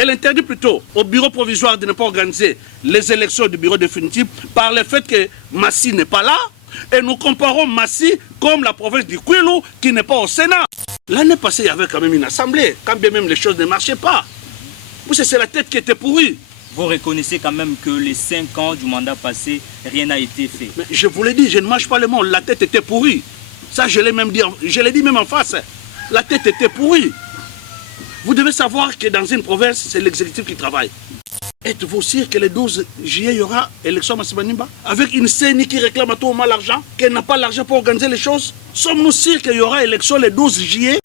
Elle interdit plutôt au bureau provisoire de ne pas organiser les élections du bureau définitif par le fait que Massi n'est pas là. Et nous comparons Massi comme la province du Kwilu qui n'est pas au Sénat. L'année passée, il y avait quand même une assemblée, quand bien même les choses ne marchaient pas. C'est la tête qui était pourrie. Vous reconnaissez quand même que les 5 ans du mandat passé, rien n'a été fait. Mais je vous l'ai dit, je ne mange pas les mots, la tête était pourrie. Ça, je l'ai même dit, je l'ai dit même en face. La tête était pourrie. Vous devez savoir que dans une province, c'est l'exécutif qui travaille. Êtes-vous sûr que le 12 juillet, il y aura élection à Massibanimba avec une CENI qui réclame à tout moment l'argent, qu'elle n'a pas l'argent pour organiser les choses? Sommes-nous sûrs qu'il y aura élection le 12 juillet,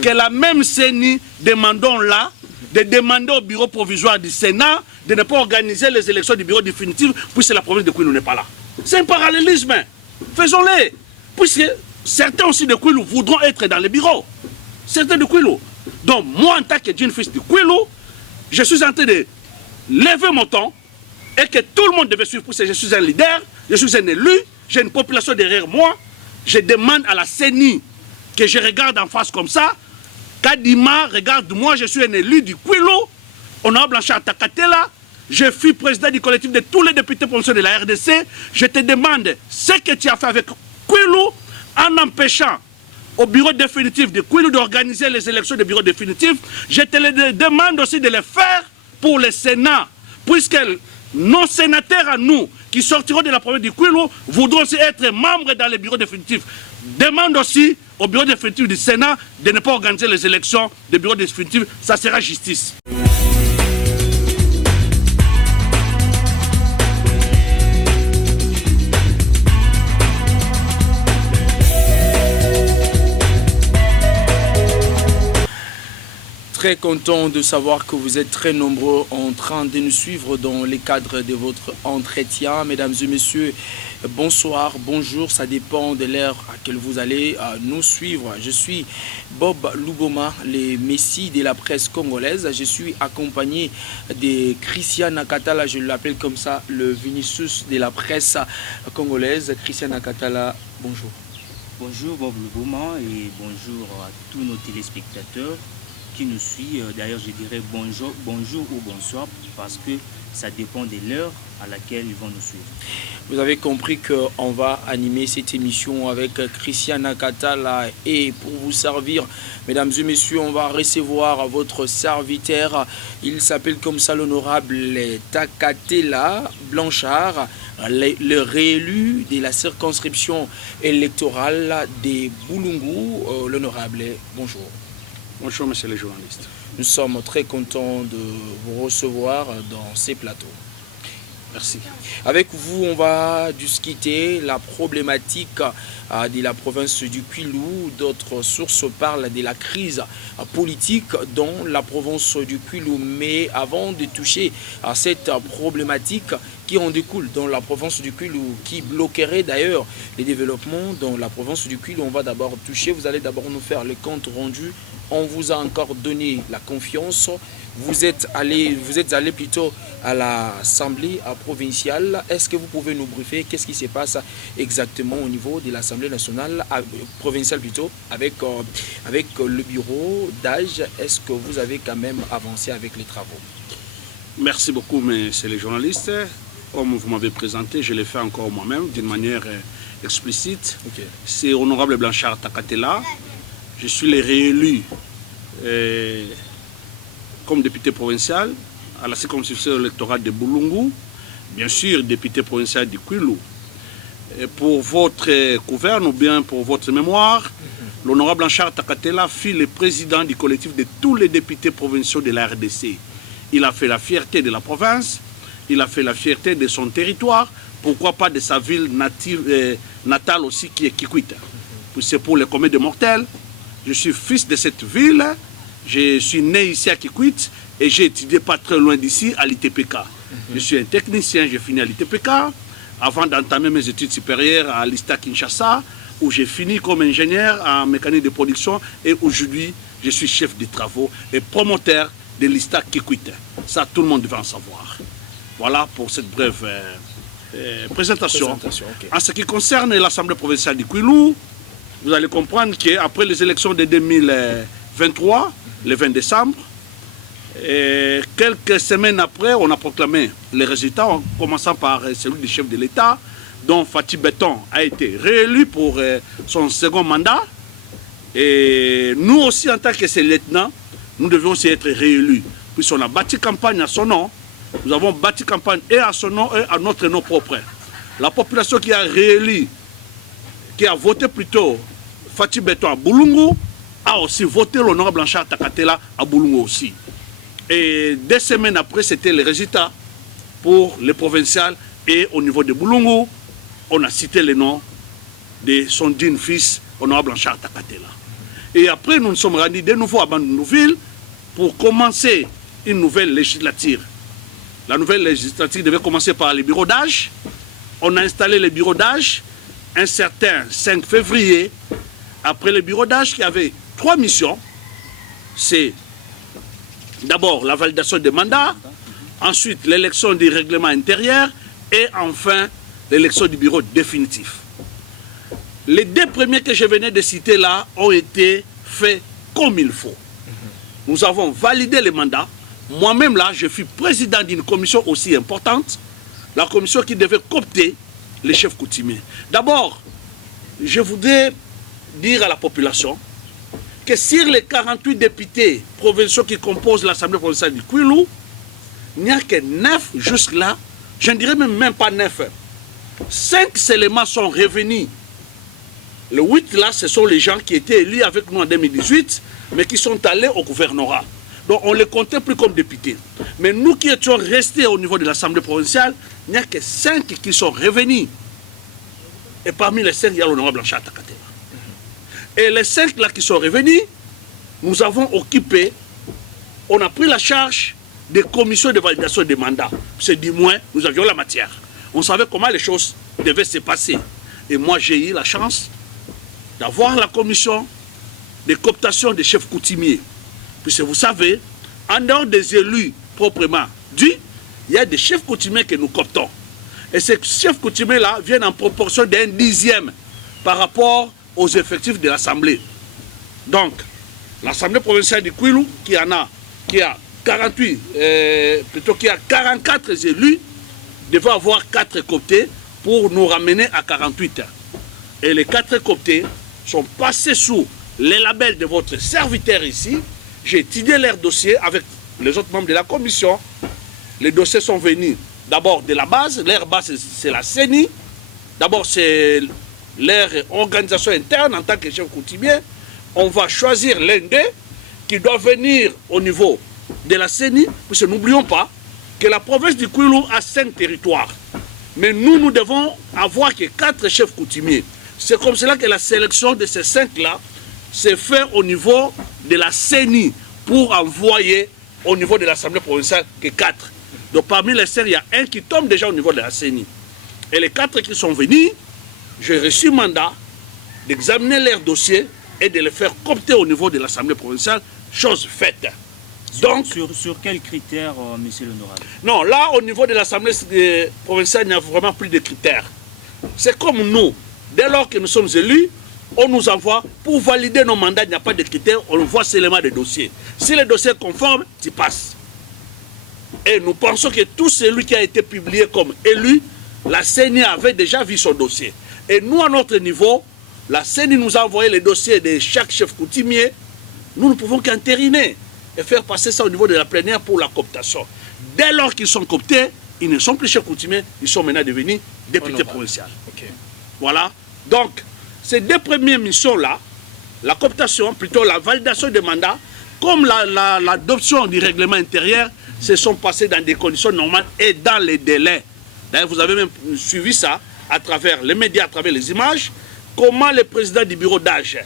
que la même CENI demandons là, de demander au bureau provisoire du Sénat de ne pas organiser les élections du bureau définitif puisque la province de Kwilu n'est pas là. C'est un parallélisme. Faisons-le. Puisque certains aussi de Kwilu voudront être dans les bureaux. Certains de Kwilu. Donc moi, en tant que jeune fils de Kwilu, je suis en train de lever mon ton et que tout le monde devait suivre puisque je suis un leader, je suis un élu, j'ai une population derrière moi. Je demande à la CENI que je regarde en face comme ça. Kadima, regarde-moi, je suis un élu du Kwilu, honorable Blanchard Takatela, je suis président du collectif de tous les députés provinciaux de la RDC. Je te demande ce que tu as fait avec Kwilu en empêchant au bureau définitif de Kwilu d'organiser les élections du bureau définitif. Je te le demande aussi de le faire pour le Sénat, puisque nos sénateurs à nous, qui sortiront de la province du Kwilu, voudront aussi être membres dans les bureaux définitifs. Demande aussi au bureau définitif du Sénat de ne pas organiser les élections des bureaux définitifs. Ça sera justice. Très content de savoir que vous êtes très nombreux en train de nous suivre dans le cadre de votre entretien. Mesdames et messieurs, bonsoir, bonjour, ça dépend de l'heure à laquelle vous allez nous suivre. Je suis Bob Luboma, le messie de la presse congolaise. Je suis accompagné de Christian Nakatala, je l'appelle comme ça, le Vinicius de la presse congolaise. Christian Nakatala, bonjour. Bonjour Bob Luboma et bonjour à tous nos téléspectateurs qui nous suivent. D'ailleurs, je dirais bonjour ou bonsoir parce que ça dépend de l'heure à laquelle ils vont nous suivre. Vous avez compris qu'on va animer cette émission avec Christian Nakatala et pour vous servir, mesdames et messieurs, on va recevoir votre serviteur. Il s'appelle comme ça l'honorable Takatela Blanchard, le réélu de la circonscription électorale de Boulungu. L'honorable, bonjour. Bonjour, monsieur le journaliste. Nous sommes très contents de vous recevoir dans ces plateaux. Merci. Avec vous, on va discuter la problématique de la province du Kwilu. D'autres sources parlent de la crise politique dans la province du Kwilu. Mais avant de toucher à cette problématique qui en découle dans la province du Kwilu, qui bloquerait d'ailleurs les développements dans la province du Kwilu, on va d'abord toucher. Vous allez d'abord nous faire le compte rendu. On vous a encore donné la confiance. Vous êtes allé plutôt à l'Assemblée provinciale. Est-ce que vous pouvez nous briefer qu'est-ce qui se passe exactement au niveau de l'Assemblée nationale, provinciale plutôt, avec le bureau d'âge? Est-ce que vous avez quand même avancé avec les travaux? Merci beaucoup, monsieur les journalistes. Comme vous m'avez présenté, je l'ai fait encore moi-même d'une manière explicite. Okay. C'est honorable Blanchard Takatela. Je suis le réélu comme député provincial à la circonscription électorale de Boulungu, bien sûr député provincial du Kwilu. Et pour votre gouverne ou bien pour votre mémoire, l'honorable Blanchard Takatela fut le président du collectif de tous les députés provinciaux de la RDC. Il a fait la fierté de la province, il a fait la fierté de son territoire, pourquoi pas de sa ville natale aussi qui est Kikwit. C'est pour les communs de mortels. Je suis fils de cette ville, je suis né ici à Kikwit et j'ai étudié pas très loin d'ici à l'ITPK. Je suis un technicien, j'ai fini à l'ITPK avant d'entamer mes études supérieures à l'ISTA Kinshasa où j'ai fini comme ingénieur en mécanique de production et aujourd'hui je suis chef de travaux et promoteur de l'ISTA Kikwit. Ça tout le monde devait en savoir. Voilà pour cette brève présentation. Okay. En ce qui concerne l'Assemblée provinciale du Kwilu, vous allez comprendre qu'après les élections de 2023, le 20 décembre, Et quelques semaines après, on a proclamé les résultats, en commençant par celui du chef de l'État, dont Fatih Beton a été réélu pour son second mandat. Et nous aussi, en tant que ses lieutenants, nous devions aussi être réélus. Puisqu'on a bâti campagne à son nom, nous avons bâti campagne et à son nom et à notre nom propre. La population qui a réélu, qui a voté plutôt Fatih Beton à Boulungu, a aussi voté l'honorable Blanchard Takatela à Boulungu aussi. Et des semaines après, c'était les résultats pour les provinciales. Et au niveau de Boulungu, on a cité les noms de son digne fils, honorable Blanchard Takatela. Et après, nous nous sommes rendus de nouveau à Bandundu-Ville pour commencer une nouvelle législature. La nouvelle législature devait commencer par les bureaux d'âge. On a installé les bureaux d'âge un certain 5 février. Après les bureaux d'âge qui avaient 3 missions, c'est d'abord la validation des mandats, ensuite l'élection du règlement intérieur et enfin l'élection du bureau définitif. Les 2 premiers que je venais de citer là ont été faits comme il faut. Nous avons validé les mandats. Moi-même là, je suis président d'une commission aussi importante, la commission qui devait coopter les chefs coutumiers. D'abord, je voudrais dire à la population que sur les 48 députés provinciaux qui composent l'Assemblée provinciale du Kwilu, il n'y a que 9 jusque-là, je ne dirais même pas 9. 5 seulement sont revenus. Les 8 là, ce sont les gens qui étaient élus avec nous en 2018, mais qui sont allés au gouvernorat. Donc on ne les comptait plus comme députés. Mais nous qui étions restés au niveau de l'Assemblée provinciale, il n'y a que 5 qui sont revenus. Et parmi les 5, il y a l'honorable Blanchard Takatela. Et les 5 là qui sont revenus, nous avons occupé, on a pris la charge des commissions de validation des mandats. C'est du moins, nous avions la matière. On savait comment les choses devaient se passer. Et moi, j'ai eu la chance d'avoir la commission de cooptation des chefs coutumiers. Puisque vous savez, en dehors des élus proprement dits, il y a des chefs coutumiers que nous cooptons. Et ces chefs coutumiers-là viennent en proportion d'1 dixième par rapport aux effectifs de l'Assemblée. Donc, l'Assemblée provinciale du Kwilu, qui a 44 élus, devait avoir 4 cooptés pour nous ramener à 48. Et les 4 cooptés sont passés sous les labels de votre serviteur ici. J'ai étudié leur dossier avec les autres membres de la commission. Les dossiers sont venus d'abord de la base. Leur base, c'est la CENI. D'abord, c'est leur organisation interne en tant que chef coutumier. On va choisir l'un d'eux qui doit venir au niveau de la CENI. Parce que n'oublions pas que la province du Kwilu a 5 territoires. Mais nous devons avoir que 4 chefs coutumiers. C'est comme cela que la sélection de ces 5-là s'est faite au niveau de la CENI pour envoyer au niveau de l'Assemblée provinciale que 4. Donc parmi les 5, il y a un qui tombe déjà au niveau de la CENI. Et les 4 qui sont venus, j'ai reçu mandat d'examiner leurs dossiers et de les faire coopter au niveau de l'Assemblée provinciale, chose faite. Donc, sur quels critères, monsieur l'honorable? Non, là, au niveau de l'Assemblée provinciale, il n'y a vraiment plus de critères. C'est comme nous. Dès lors que nous sommes élus, on nous envoie, pour valider nos mandats, il n'y a pas de critères, on voit seulement des dossiers. Si le dossier est conforme, tu passes. Et nous pensons que tout celui qui a été publié comme élu, la CENI avait déjà vu son dossier. Et nous, à notre niveau, la CENI nous a envoyé les dossiers de chaque chef coutumier. Nous ne pouvons qu'entériner et faire passer ça au niveau de la plénière pour la cooptation. Dès lors qu'ils sont cooptés, ils ne sont plus chefs coutumiers, ils sont maintenant devenus députés provinciaux. Okay. Voilà. Donc, ces 2 premières missions-là, la cooptation, plutôt la validation des mandats, comme l'adoption du règlement intérieur, se sont passées dans des conditions normales et dans les délais. D'ailleurs, vous avez même suivi ça à travers les médias, à travers les images, comment le président du bureau d'âge,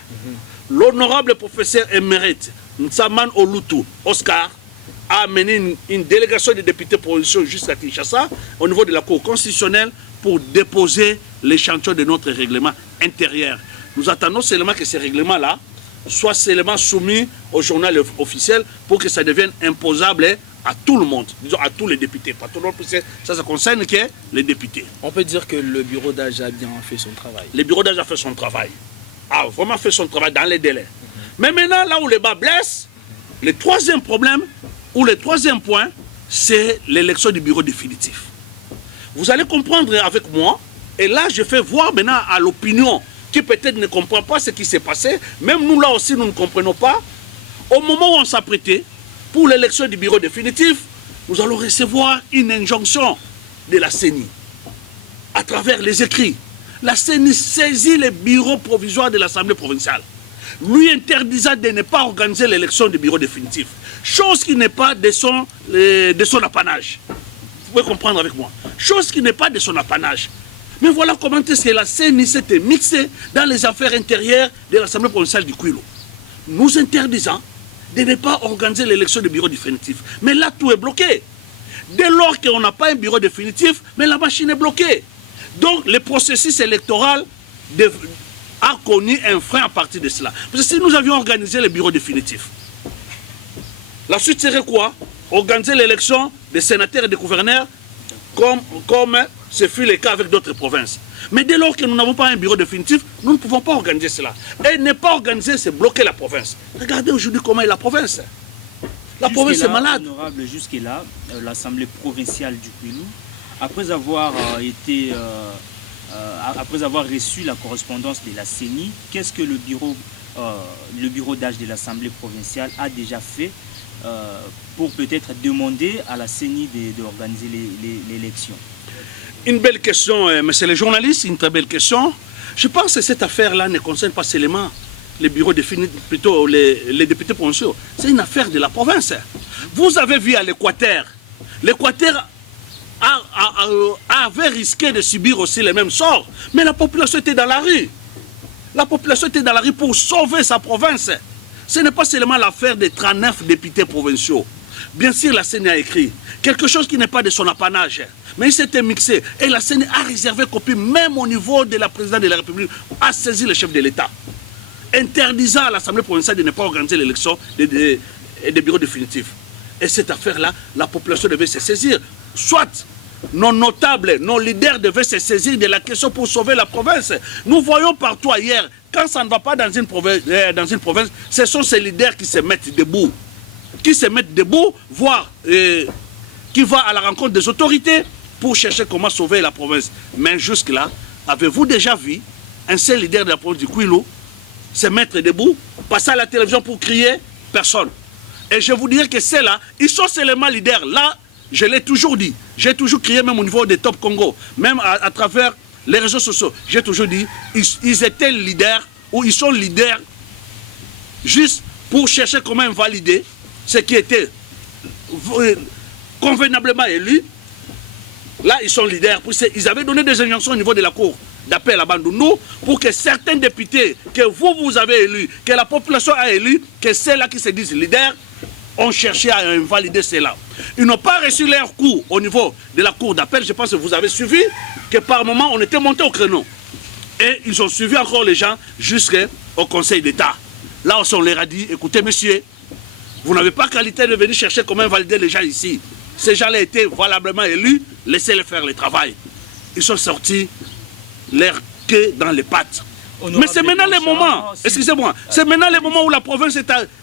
l'honorable professeur émérite Ntsaman Olutu, Oscar, a amené une délégation de députés provinciaux jusqu'à Kinshasa, au niveau de la Cour constitutionnelle, pour déposer l'échantillon de notre règlement intérieur. Nous attendons seulement que ce règlement-là soit seulement soumis au journal officiel pour que ça devienne imposable à tout le monde, disons à tous les députés. Pas tout le monde, ça concerne que les députés. On peut dire que le bureau d'âge a bien fait son travail. Le bureau d'âge a fait son travail. A vraiment fait son travail dans les délais. Mais maintenant, là où le bas blesse, le 3e problème, Ou le troisième point, c'est l'élection du bureau définitif. Vous allez comprendre avec moi, et là je fais voir maintenant à l'opinion qui peut-être ne comprend pas ce qui s'est passé, même nous là aussi nous ne comprenons pas, au moment où on s'apprêtait pour l'élection du bureau définitif, nous allons recevoir une injonction de la CENI à travers les écrits. La CENI saisit le bureau provisoire de l'Assemblée provinciale, lui interdisant de ne pas organiser l'élection du bureau définitif, chose qui n'est pas de son apanage. Vous pouvez comprendre avec moi. Chose qui n'est pas de son apanage. Mais voilà comment est-ce que la CENI s'était mixée dans les affaires intérieures de l'Assemblée provinciale du Kwilu, nous interdisant de ne pas organiser l'élection du bureau définitif. Mais là, tout est bloqué. Dès lors qu'on n'a pas un bureau définitif, mais la machine est bloquée. Donc, le processus électoral a connu un frein à partir de cela. Parce que si nous avions organisé le bureau définitif, la suite serait quoi? Organiser l'élection des sénateurs et des gouverneurs comme ce fut le cas avec d'autres provinces. Mais dès lors que nous n'avons pas un bureau définitif, nous ne pouvons pas organiser cela. Et ne pas organiser, c'est bloquer la province. Regardez aujourd'hui comment est la province. La province est malade. Honorable, jusque-là, l'Assemblée provinciale du Kwilu, après avoir reçu la correspondance de la CENI, qu'est-ce que le bureau d'âge de l'Assemblée provinciale a déjà fait pour peut-être demander à la CENI d'organiser l'élection? Une belle question, monsieur le journaliste, une très belle question. Je pense que cette affaire-là ne concerne pas seulement les bureaux définis, plutôt les députés provinciaux. C'est une affaire de la province. Vous avez vu à l'Équateur, l'Équateur avait risqué de subir aussi les mêmes sorts, mais la population était dans la rue. La population était dans la rue pour sauver sa province. Ce n'est pas seulement l'affaire des 39 députés provinciaux. Bien sûr, la CENI a écrit quelque chose qui n'est pas de son apanage, mais il s'était mixé et la CENI a réservé copie, même au niveau de la présidente de la République, a saisi le chef de l'État, interdisant à l'Assemblée provinciale de ne pas organiser l'élection des bureaux définitifs. Et cette affaire-là, la population devait se saisir. Soit nos notables, nos leaders devaient se saisir de la question pour sauver la province. Nous voyons partout ailleurs, quand ça ne va pas dans une province, ce sont ces leaders qui se mettent debout. Voire qui vont à la rencontre des autorités pour chercher comment sauver la province. Mais jusque-là, avez-vous déjà vu un seul leader de la province du Kwilu se mettre debout, passer à la télévision pour crier? Personne. Et je vous dirais que c'est là, ils sont seulement leaders. Là, je l'ai toujours dit, j'ai toujours crié même au niveau des Top Congo, même à travers les réseaux sociaux, j'ai toujours dit, ils étaient leaders, ou ils sont leaders, juste pour chercher comment invalider ce qui était convenablement élu. Là, ils sont leaders. Ils avaient donné des injonctions au niveau de la cour d'appel à Bandundu pour que certains députés que vous avez élus, que la population a élus, que ceux-là qui se disent leaders, ont cherché à invalider cela. Ils n'ont pas reçu leur coup au niveau de la cour d'appel. Je pense que vous avez suivi que par moment, on était monté au créneau. Et ils ont suivi encore les gens jusqu'au Conseil d'État. Là, on leur a dit, écoutez, monsieur, vous n'avez pas qualité de venir chercher comment valider les gens ici. Ces gens-là étaient valablement élus, laissez-les faire le travail. Ils sont sortis leur queue dans les pattes. Mais c'est maintenant le moment, excusez-moi, c'est maintenant le moment où la province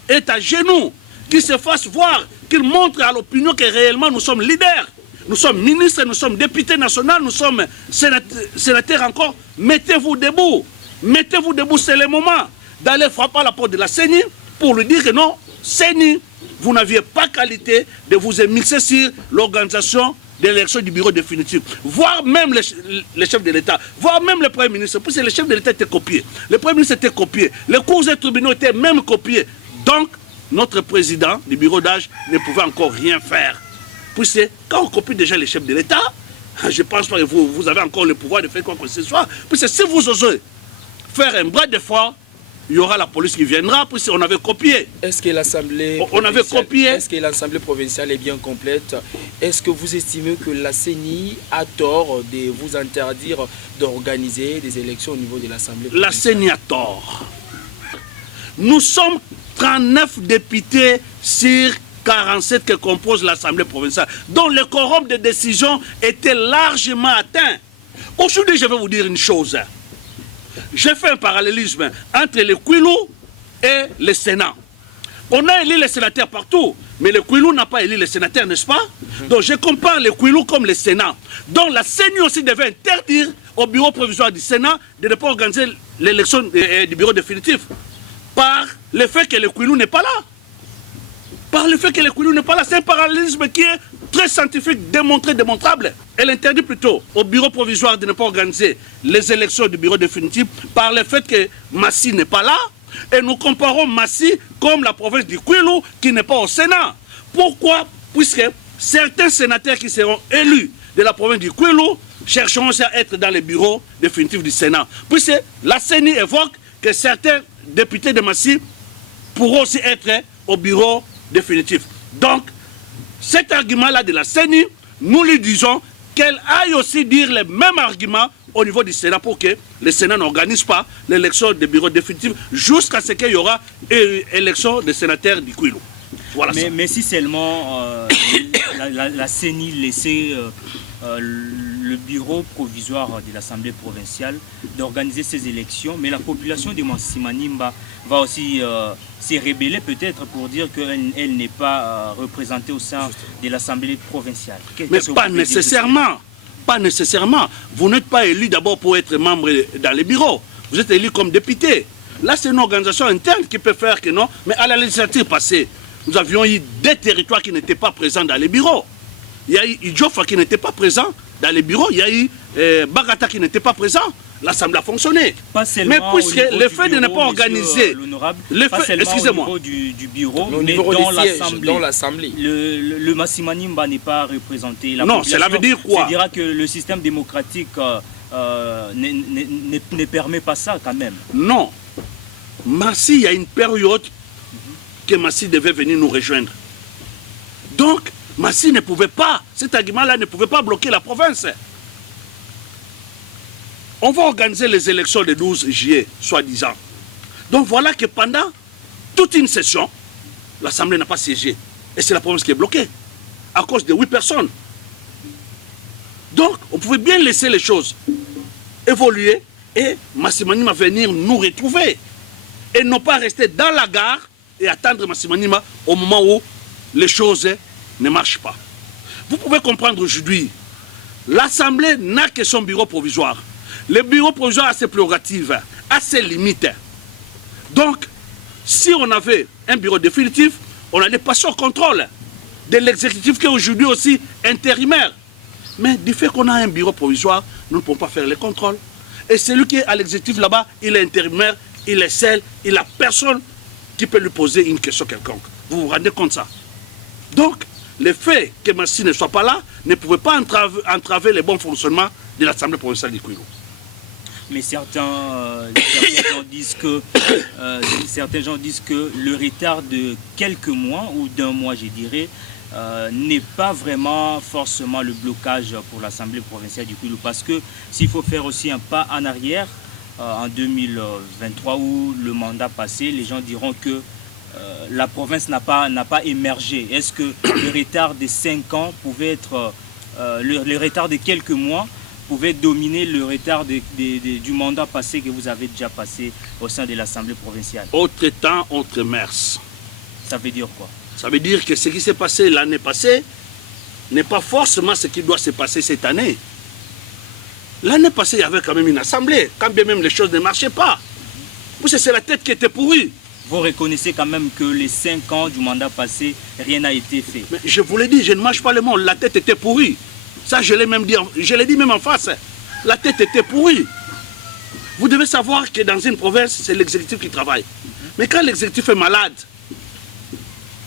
est à genoux, qu'ils se fassent voir, qu'ils montrent à l'opinion que réellement nous sommes leaders. Nous sommes ministres, nous sommes députés nationaux, nous sommes sénateurs encore. Mettez-vous debout. Mettez-vous debout, c'est le moment d'aller frapper à la porte de la CENI pour lui dire que non, CENI, vous n'aviez pas qualité de vous émixer sur l'organisation de l'élection du bureau définitif. Voire même le chef de l'État, voire même le Premier ministre, parce que le chef de l'État était copié. Le Premier ministre était copié. Les cours et tribunaux étaient même copiés. Donc, notre président du bureau d'âge ne pouvait encore rien faire. Puisque quand on copie déjà les chefs de l'État, je pense pas que vous avez encore le pouvoir de faire quoi que ce soit. Puisque si vous osez faire un bras d'effort, il y aura la police qui viendra, puisqu'on avait copié. Est-ce que l'Assemblée provinciale est bien complète? Est-ce que vous estimez que la CENI a tort de vous interdire d'organiser des élections au niveau de l'Assemblée provinciale? La CENI a tort. Nous sommes 39 députés sur 47 que compose l'Assemblée provinciale, dont le quorum de décision était largement atteint. Aujourd'hui, je vais vous dire une chose. J'ai fait un parallélisme entre le Kwilu et le Sénat. On a élu les sénateurs partout, Mais le Kouilou n'a pas élu les sénateurs, n'est-ce pas? Donc je compare le Kouilou comme le Sénat. Donc la CENI aussi devait interdire au bureau provisoire du Sénat de ne pas organiser l'élection du bureau définitif. Par le fait que le Kouilou n'est pas là. Par le fait que le Kouilou n'est pas là. C'est un parallélisme qui est très scientifique, démontré, démontrable. Elle interdit plutôt au bureau provisoire de ne pas organiser les élections du bureau définitif par le fait que Massi n'est pas là. Et nous comparons Massi comme la province du Kouilou qui n'est pas au Sénat. Pourquoi? Puisque certains sénateurs qui seront élus de la province du Kouilou chercheront aussi à être dans les bureaux définitifs du Sénat. Puisque la CENI évoque que certains députés de Massi pourront aussi être au bureau définitif. Donc, cet argument-là de la CENI, nous lui disons qu'elle aille aussi dire les mêmes arguments au niveau du Sénat pour que le Sénat n'organise pas l'élection des bureaux définitifs jusqu'à ce qu'il y aura élection des sénateurs du Kouilou. Voilà. Mais si seulement la CENI laissait le bureau provisoire de l'Assemblée provinciale d'organiser ces élections, mais la population de Mansimaniimba va aussi se rébeller peut-être pour dire qu'elle n'est pas représentée au sein de l'Assemblée provinciale. Mais pas nécessairement. Pas nécessairement. Vous n'êtes pas élu d'abord pour être membre dans les bureaux. Vous êtes élu comme député. Là, c'est une organisation interne qui peut faire que non. Mais à la législature passée, nous avions eu des territoires qui n'étaient pas présents dans les bureaux. Il y a eu Idjofa qui n'était pas présent dans les bureaux. Il y a eu Bagata qui n'était pas présent. L'Assemblée a fonctionné. Pas seulement mais puisque le fait de ne pas organiser... Excusez-moi. Au niveau du bureau, mais dans l'Assemblée. Le Mansimaniimba n'est pas représenté. Non, cela veut dire quoi? Ça dira que le système démocratique ne permet pas ça quand même. Non. Massi, il y a une période que Massi devait venir nous rejoindre. Donc, Massi ne pouvait pas, cet argument-là ne pouvait pas bloquer la province. On va organiser les élections le 12 juillet, soi-disant. Donc voilà que pendant toute une session, l'Assemblée n'a pas siégé. Et c'est la province qui est bloquée, à cause de 8 personnes. Donc, on pouvait bien laisser les choses évoluer et Mansimaniimba venir nous retrouver. Et non pas rester dans la gare et attendre Mansimaniimba au moment où les choses ne marchent pas. Vous pouvez comprendre aujourd'hui, l'Assemblée n'a que son bureau provisoire. Le bureau provisoire a ses prérogatives, a ses limites. Donc, si on avait un bureau définitif, on allait passer au contrôle de l'exécutif qui est aujourd'hui aussi intérimaire. Mais du fait qu'on a un bureau provisoire, nous ne pouvons pas faire les contrôles. Et celui qui est à l'exécutif là-bas, il est intérimaire, il est seul, il n'a personne qui peut lui poser une question quelconque. Vous vous rendez compte de ça? Donc, le fait que Massi ne soit pas là ne pouvait pas entraver le bon fonctionnement de l'Assemblée provinciale du Kouilou. Mais certains gens disent que le retard de quelques mois ou d'un mois, je dirais, n'est pas vraiment forcément le blocage pour l'Assemblée provinciale du Kouilou. Parce que s'il faut faire aussi un pas en arrière, en 2023 où le mandat passé, les gens diront que la province n'a pas émergé. Est-ce que le retard de 5 ans pouvait être, le retard de quelques mois pouvait dominer le retard du mandat passé que vous avez déjà passé au sein de l'Assemblée provinciale? Autre temps, autre mœurs. Ça veut dire quoi? Ça veut dire que ce qui s'est passé l'année passée n'est pas forcément ce qui doit se passer cette année. L'année passée, il y avait quand même une assemblée, quand bien même les choses ne marchaient pas. Parce que c'est la tête qui était pourrie. Vous reconnaissez quand même que les 5 ans du mandat passé, rien n'a été fait. Mais je vous l'ai dit, je ne mange pas le monde, la tête était pourrie. Ça, je l'ai dit même en face. La tête était pourrie. Vous devez savoir que dans une province, c'est l'exécutif qui travaille. Mais quand l'exécutif est malade,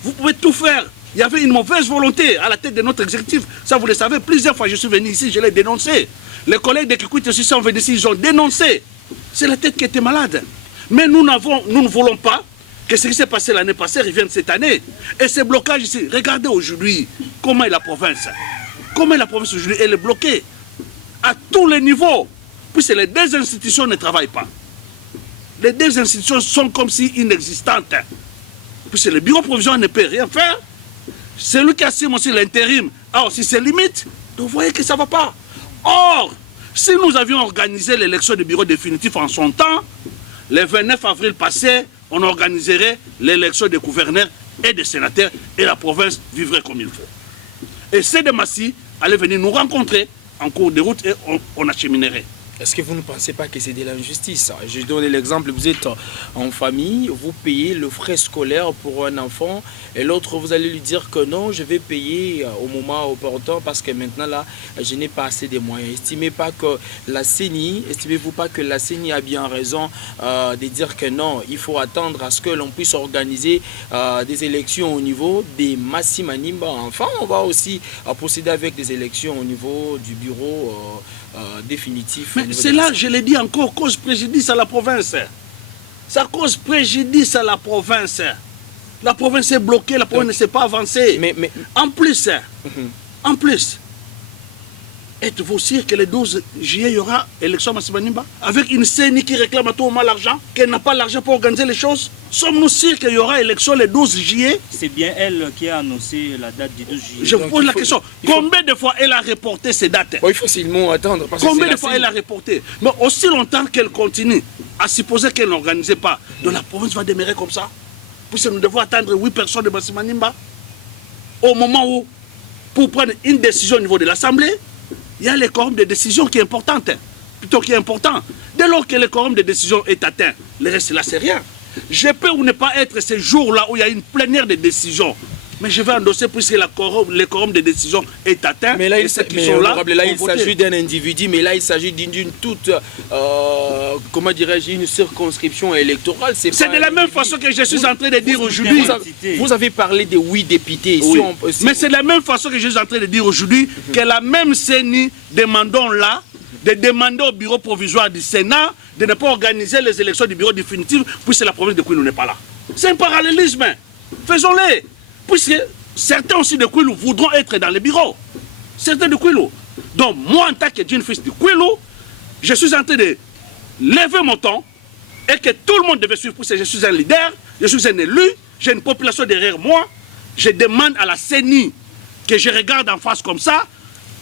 vous pouvez tout faire. Il y avait une mauvaise volonté à la tête de notre exécutif. Ça, vous le savez, plusieurs fois, je suis venu ici, je l'ai dénoncé. Les collègues de Kikwit aussi sont venus ici, ils ont dénoncé. C'est la tête qui était malade. Mais nous ne voulons pas que ce qui s'est passé l'année passée revienne cette année. Et ce blocage ici, regardez aujourd'hui comment est la province. Comment la province aujourd'hui, elle est bloquée à tous les niveaux, puisque les deux institutions ne travaillent pas. Les deux institutions sont comme si inexistantes. Puisque le bureau provisoire ne peut rien faire. Celui qui assume aussi l'intérim a aussi ses limites. Donc vous voyez que ça ne va pas. Or, si nous avions organisé l'élection du bureau définitif en son temps, le 29 avril passé, on organiserait l'élection des gouverneurs et des sénateurs, et la province vivrait comme il faut. Et ces Massi allaient venir nous rencontrer en cours de route et on acheminerait. Est-ce que vous ne pensez pas que c'est de l'injustice? Je donne l'exemple, vous êtes en famille, vous payez le frais scolaire pour un enfant et l'autre, vous allez lui dire que non, je vais payer au moment opportun parce que maintenant là, je n'ai pas assez de moyens. Estimez-vous pas que la CENI a bien raison de dire que non, il faut attendre à ce que l'on puisse organiser des élections au niveau des Massi Manimba. Enfin, on va aussi procéder avec des élections au niveau du bureau définitif. Mais c'est là, je l'ai dit encore, cause préjudice à la province. Ça cause préjudice à la province. La province est bloquée, la province ne s'est pas avancée. Mais... En plus, êtes-vous sûr que le 12 juillet, il y aura élection à Massi Manimba? Avec une CENI qui réclame à tout moment l'argent, qu'elle n'a pas l'argent pour organiser les choses? Sommes-nous sûrs qu'il y aura élection le 12 juillet? C'est bien elle qui a annoncé la date du 12 juillet. Je vous pose la question. Combien de fois elle a reporté ces dates? Il faut seulement attendre. Combien de fois elle a reporté? Mais aussi longtemps qu'elle continue, à supposer qu'elle n'organisait pas, donc la province va demeurer comme ça. Puisque nous devons attendre 8 personnes de Massi Manimba. Au moment où, pour prendre une décision au niveau de l'Assemblée, il y a le quorum de décision qui est important. Plutôt qui est important. Dès lors que le quorum de décision est atteint, le reste là, c'est rien. Je peux ou ne pas être ce jour-là où il y a une plénière de décision. Mais je vais endosser puisque le quorum de décision est atteint. Mais là, il s'agit d'un individu, mais là, il s'agit d'une toute, comment dirais-je, une circonscription électorale. C'est de la même façon que je suis en train de dire aujourd'hui. Vous avez parlé de 8 députés. Oui. Mais c'est de la même façon que je suis en train de dire aujourd'hui que la même CENI demandons là de demander au bureau provisoire du Sénat de ne pas organiser les élections du bureau définitif puisque la province de Kwilu n'est pas là. C'est un parallélisme. Faisons-le. Puisque certains aussi de Kwilu voudront être dans les bureaux. Certains de Kwilu. Donc moi, en tant que jeune fils de Kwilu, je suis en train de lever mon ton et que tout le monde devait suivre puisque je suis un leader, je suis un élu, j'ai une population derrière moi. Je demande à la CENI que je regarde en face comme ça.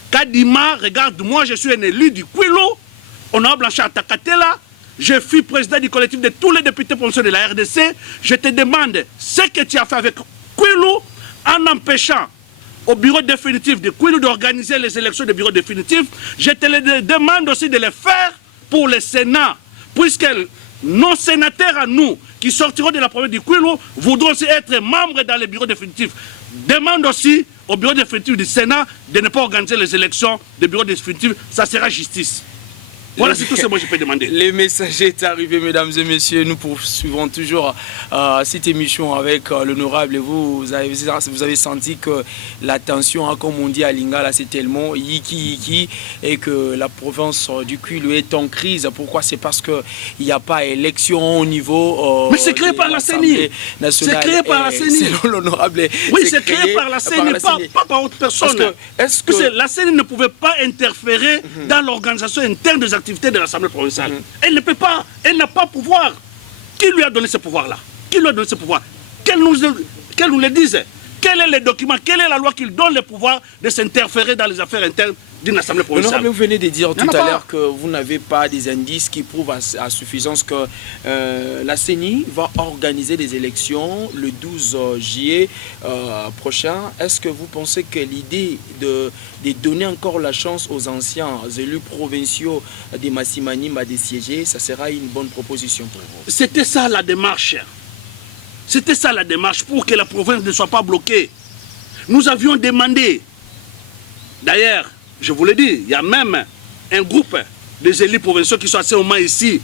Kadima, regarde-moi, je suis un élu du Kwilu. On a Blanchard Takatela. Je suis président du collectif de tous les députés provinciaux de la RDC. Je te demande ce que tu as fait avec Kwilu en empêchant au bureau définitif de Kwilu d'organiser les élections du bureau définitif. Je te le demande aussi de le faire pour le Sénat, puisque nos sénateurs à nous, qui sortiront de la province du Kwilu, voudront aussi être membres dans le bureau définitif. Demande aussi au bureau définitif du Sénat de ne pas organiser les élections du bureau définitif. Ça sera justice. Voilà, c'est tout ce que moi je peux demander. Le message est arrivé, mesdames et messieurs. Nous poursuivons toujours cette émission avec l'honorable. Vous avez senti que la tension, comme on dit à Lingala, c'est tellement yiki et que la province du Kwilu est en crise. Pourquoi? C'est parce qu'il n'y a pas élection au niveau. Mais c'est créé par la CENI. C'est créé par la CENI. Selon l'honorable. Oui, c'est créé par la CENI, pas par autre personne. Parce que la CENI ne pouvait pas interférer dans l'organisation interne des activités de l'Assemblée provinciale. Elle ne peut pas, elle n'a pas pouvoir. Qui lui a donné ce pouvoir-là? Qui lui a donné ce pouvoir? Qu'elle nous le dise. Quel est le document, quelle est la loi qui donne le pouvoir de s'interférer dans les affaires internes d'une assemblée provinciale? Vous venez de dire tout à l'heure que vous n'avez pas des indices qui prouvent à suffisance que la CENI va organiser des élections le 12 juillet prochain. Est-ce que vous pensez que l'idée de donner encore la chance aux anciens élus provinciaux des Massi Manimba de siéger, ça sera une bonne proposition pour vous? C'était ça la démarche. C'était ça la démarche pour que la province ne soit pas bloquée. Nous avions demandé, d'ailleurs, je vous l'ai dit, il y a même un groupe des élus provinciaux qui sont assez au moins ici,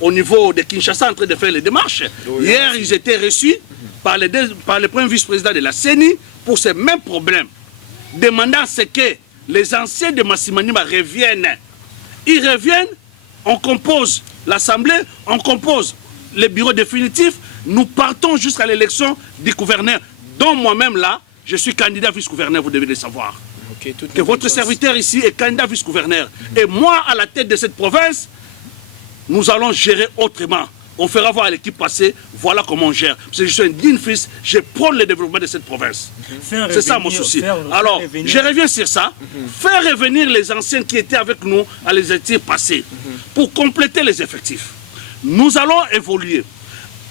au niveau de Kinshasa, en train de faire les démarches. Oui, hier, ils étaient reçus par le premier vice-président de la CENI pour ce même problème, demandant à ce que les anciens de Massi Manimba reviennent. Ils reviennent, on compose l'Assemblée, on compose le bureau définitif, nous partons jusqu'à l'élection du gouverneur, dont moi-même là, je suis candidat vice-gouverneur, vous devez le savoir. Okay, que votre serviteur ici est candidat vice-gouverneur. Et moi, à la tête de cette province, nous allons gérer autrement. On fera voir l'équipe passer, voilà comment on gère. Parce que je suis un digne fils, je prône le développement de cette province. C'est ça mon souci. Alors, je reviens sur ça. Faire revenir les anciens qui étaient avec nous à les élections passées pour compléter les effectifs. Nous allons évoluer.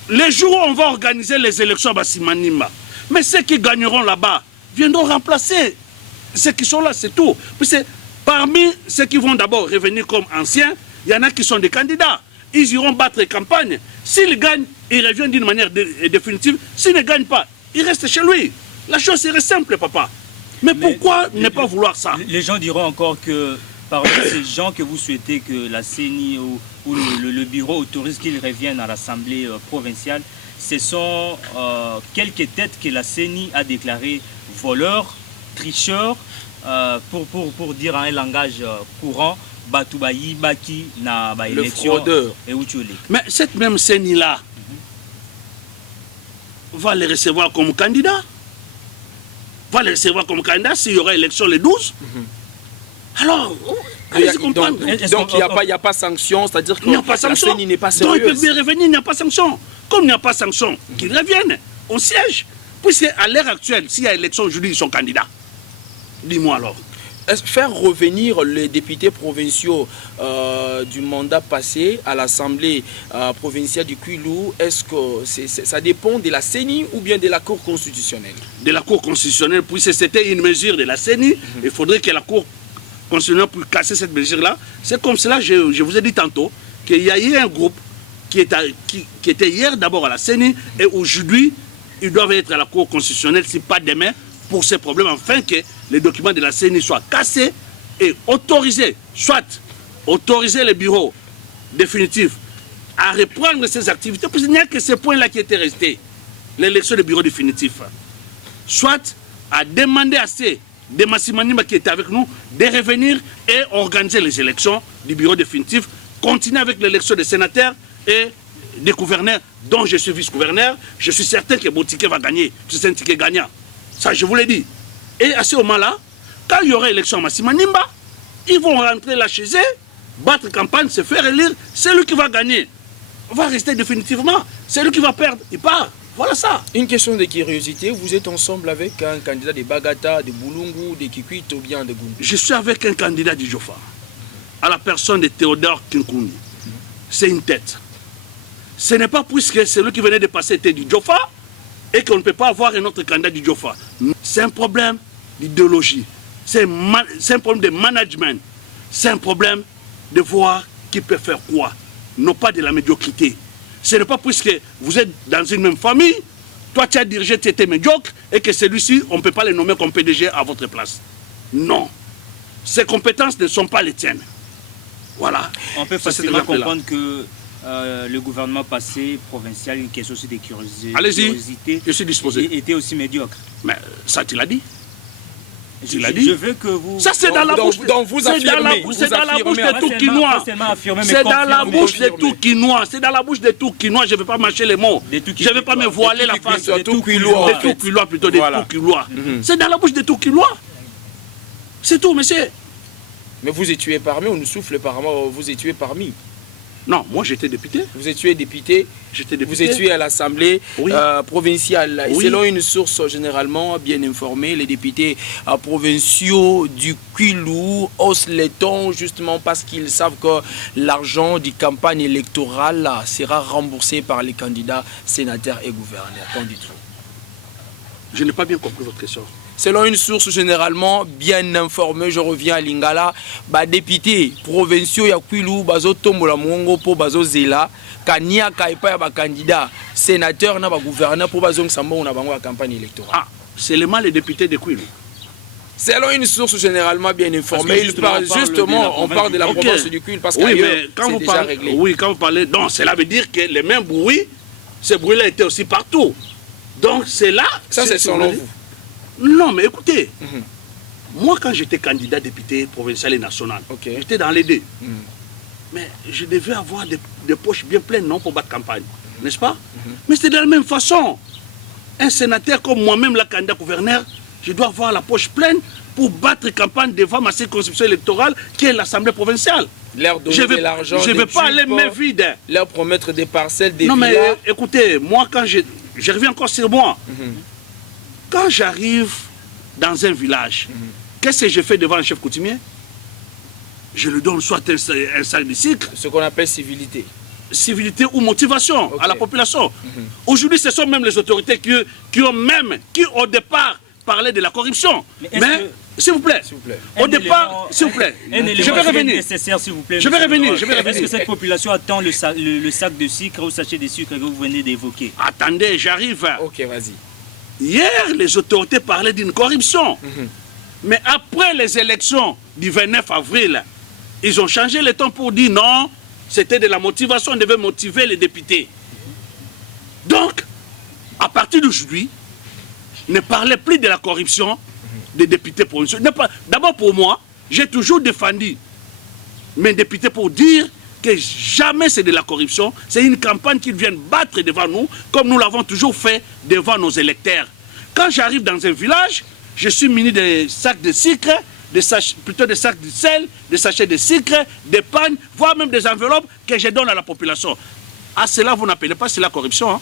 Les jours où on va organiser les élections à Massi Manimba, Mais ceux qui gagneront là-bas viendront remplacer ceux qui sont là, c'est tout. Puis parmi ceux qui vont d'abord revenir comme anciens, il y en a qui sont des candidats. Ils iront battre campagne. S'ils gagnent, ils reviennent d'une manière définitive. S'ils ne gagnent pas, ils restent chez lui. La chose serait simple, papa. Mais pourquoi ne pas vouloir ça? Les gens diront encore que parmi ces gens que vous souhaitez que la CENI ou le bureau autorise qu'ils reviennent à l'Assemblée provinciale, ce sont quelques têtes que la CENI a déclarées voleurs, tricheurs, pour dire en un langage courant, Batoubayi, Baki, na ba élection, et Ouchouli. Mais cette même CENI-là va les recevoir comme candidats. Va les recevoir comme candidats s'il y aura élection le 12. Alors, allez-y comprendre. Donc il n'y a pas sanction, c'est-à-dire que la CENI n'est pas sérieuse. Donc ils peuvent revenir, il n'y a pas sanction. Comme il n'y a pas sanction, qu'ils reviennent, on siège. Puisque à l'heure actuelle, s'il y a élection aujourd'hui, ils sont candidats. Dis-moi alors. Faire revenir les députés provinciaux du mandat passé à l'Assemblée provinciale du Kwilu, est-ce que ça dépend de la CENI ou bien de la Cour constitutionnelle? De la Cour constitutionnelle, puisque c'était une mesure de la CENI, il faudrait que la Cour constitutionnelle puisse casser cette mesure-là. C'est comme cela, je vous ai dit tantôt, qu'il y a eu un groupe qui était hier d'abord à la CENI et aujourd'hui, ils doivent être à la Cour constitutionnelle, si pas demain, pour ces problèmes, afin que les documents de la CENI soient cassés et autorisés, soit autoriser les bureaux définitifs à reprendre ces activités, parce qu'il n'y a que ce point-là qui était resté, l'élection des bureaux définitifs, soit à demander à ces Demassimanima qui étaient avec nous de revenir et organiser les élections du bureau définitif, continuer avec l'élection des sénateurs et des gouverneurs dont je suis vice-gouverneur. Je suis certain que mon ticket va gagner, c'est un ticket gagnant. Ça, je vous l'ai dit. Et à ce moment-là, quand il y aura élection à Massimanimba, ils vont rentrer là chez eux, battre campagne, se faire élire. C'est lui qui va gagner. On va rester définitivement. C'est lui qui va perdre. Il part. Voilà ça. Une question de curiosité. Vous êtes ensemble avec un candidat de Bagata, de Boulungu, de Kikwit ou bien de Goumbi? Je suis avec un candidat du Jofa, à la personne de Théodore Kinkouni. C'est une tête. Ce n'est pas puisque celui qui venait de passer était du Jofa et qu'on ne peut pas avoir un autre candidat du Jofa. C'est un problème d'idéologie. C'est un problème de management. C'est un problème de voir qui peut faire quoi. Non pas de la médiocrité. Ce n'est pas puisque vous êtes dans une même famille, toi tu as dirigé, tu étais médiocre, et que celui-ci, on ne peut pas le nommer comme PDG à votre place. Non. Ces compétences ne sont pas les tiennes. Voilà. On peut facilement comprendre que le gouvernement passé provincial, une question aussi de curiosité. Allez-y, je suis disposé. Était aussi médiocre. Mais ça, tu l'as dit. Tu l'as dit. Je veux que vous... Ça, c'est dans la bouche. C'est dans la bouche des Toukinois. C'est dans la bouche des Toukinois. C'est dans la bouche des Toukinois. Je ne vais pas mâcher les mots. Je ne vais pas me voiler la face. Des Toukinois plutôt, des Toukinois. C'est dans la bouche des Toukinois. C'est tout, monsieur. Mais vous êtes tué parmi, on nous souffle par moi, vous êtes tué parmi. Non, moi j'étais député. Vous êtes tué député. Vous êtes tué à l'Assemblée provinciale. Oui. Et selon une source généralement bien informée, les députés provinciaux du Kwilu haussent les tons justement parce qu'ils savent que l'argent du campagne électorale sera remboursé par les candidats sénateurs et gouverneurs. Qu'en dites-vous? Je n'ai pas bien compris votre question. Selon une source généralement bien informée, je reviens à Lingala, députés provinciaux ya Kwilu bazo tombola mongo po bazo zela kania kaipa ya candidat sénateur na gouverneur pour bazo nsambo na bango la campagne électorale. Ah, c'est les mal les députés de Kwilu. Selon une source généralement bien informée, on parle de la province du Kwilu parce qu'ailleurs c'est déjà réglé. Oui, quand vous parlez, donc cela veut dire que les mêmes bruits, ces bruits-là étaient aussi partout. Donc c'est là. Ça c'est selon vous. Non, mais écoutez, moi quand j'étais candidat député provincial et national, j'étais dans les deux. Mais je devais avoir des poches bien pleines, non, pour battre campagne, n'est-ce pas? Mais c'est de la même façon. Un sénateur comme moi-même, la candidat gouverneur, je dois avoir la poche pleine pour battre campagne devant ma circonscription électorale qui est l'Assemblée provinciale. Leur donner de l'argent, je ne vais pas aller main vide. Leur promettre des parcelles, des villas. Non, mais écoutez, moi quand je reviens encore sur moi. Quand j'arrive dans un village, qu'est-ce que je fais devant un chef coutumier? Je lui donne soit un sac de sucre. Ce qu'on appelle civilité. civilité ou motivation à la population. Aujourd'hui, ce sont même les autorités qui ont au départ parlé de la corruption. Mais s'il vous plaît, au départ, s'il vous plaît, je vais revenir. Je vais revenir. Est-ce que cette population attend le sac de sucre ou sachet de sucre que vous venez d'évoquer? Attendez, j'arrive. Ok, vas-y. Hier, les autorités parlaient d'une corruption. Mais après les élections du 29 avril, ils ont changé le ton pour dire non, c'était de la motivation, on devait motiver les députés. Donc, à partir d'aujourd'hui, ne parlez plus de la corruption des députés provinciaux. D'abord pour moi, j'ai toujours défendu mes députés pour dire que jamais c'est de la corruption. C'est une campagne qu'ils viennent battre devant nous, comme nous l'avons toujours fait devant nos électeurs. Quand j'arrive dans un village, je suis muni de sacs de sucre, plutôt des sacs de sel, des sachets de sucre, des pagnes, voire même des enveloppes que je donne à la population. À cela, vous n'appelez pas la corruption. Hein?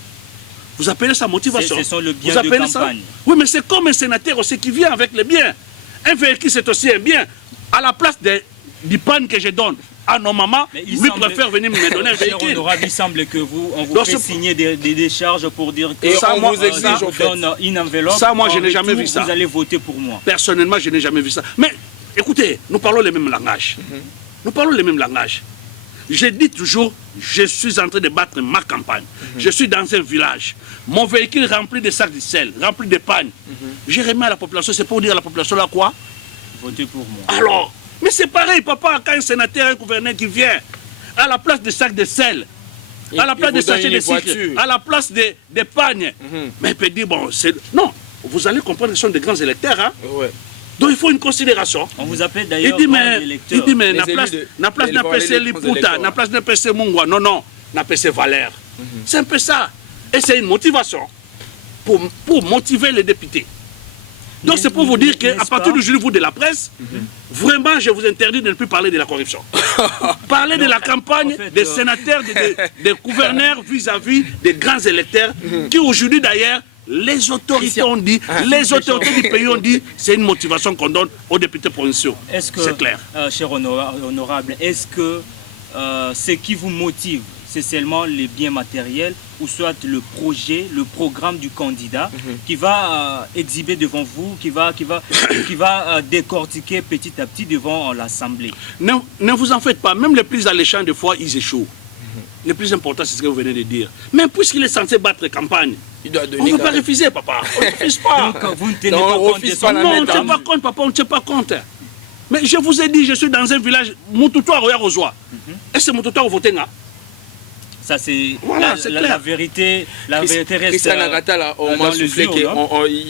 Vous appelez ça motivation. Ce sont le bien vous appelez de campagne. Ça? Oui, mais c'est comme un sénateur aussi qui vient avec les biens. Un véhicule, c'est aussi un bien. À la place du pan que je donne à nos mamans, lui préfère venir me donner un véhicule. Il semble que on vous fait signer des décharges pour dire que ça, on vous exige, donne une enveloppe. Ça, moi, je n'ai jamais vu ça. Vous allez voter pour moi. Personnellement, je n'ai jamais vu ça. Mais écoutez, nous parlons le même langage. Nous parlons le même langage. Je dis toujours, je suis en train de battre ma campagne. Je suis dans un village. Mon véhicule rempli de sacs de sel, rempli de pagnes. Je remets à la population, c'est pour dire à la population là quoi? Votez pour moi. Alors, mais c'est pareil, papa, quand un sénateur, un gouverneur qui vient, à la place des sacs de sel, à la place des sachets de sucre, à la place des pagnes, mais il peut dire, bon, c'est... Non, vous allez comprendre que ce sont des grands électeurs, hein? Ouais. Donc il faut une considération. On vous appelle d'ailleurs électeurs. Il dit, mais la place n'a pas c'est Liputa, la place n'a pas c'est Mungwa. Non, n'a pas c'est Valère. C'est un peu ça. Et c'est une motivation pour motiver les députés. Donc c'est pour vous dire qu'à partir du jury, vous de la presse, vraiment je vous interdis de ne plus parler de la corruption. Parlez de la campagne des sénateurs, des gouverneurs vis-à-vis des grands électeurs qui aujourd'hui d'ailleurs, les autorités ont dit, les autorités du pays ont dit, c'est une motivation qu'on donne aux députés provinciaux. C'est clair. Cher honorable, est-ce que ce qui vous motive, c'est seulement les biens matériels ou soit le projet, le programme du candidat qui va exhiber devant vous, qui va décortiquer petit à petit devant l'Assemblée? Ne vous en faites pas, même les plus alléchants des fois, ils échouent. Le plus important, c'est ce que vous venez de dire. Mais puisqu'il est censé battre campagne, on ne peut pas refuser, papa. On ne refuse pas. Donc vous ne tenez pas compte de ça. Non, on ne tient pas compte, papa, on ne tient pas compte. Mais je vous ai dit, je suis dans un village, Moutoutoua, Roya-Rosoa. Et c'est Moutoutoua, vous votez là. Ça, c'est voilà, la vérité. La vérité reste. Christian Agata, là, on m'a soufflé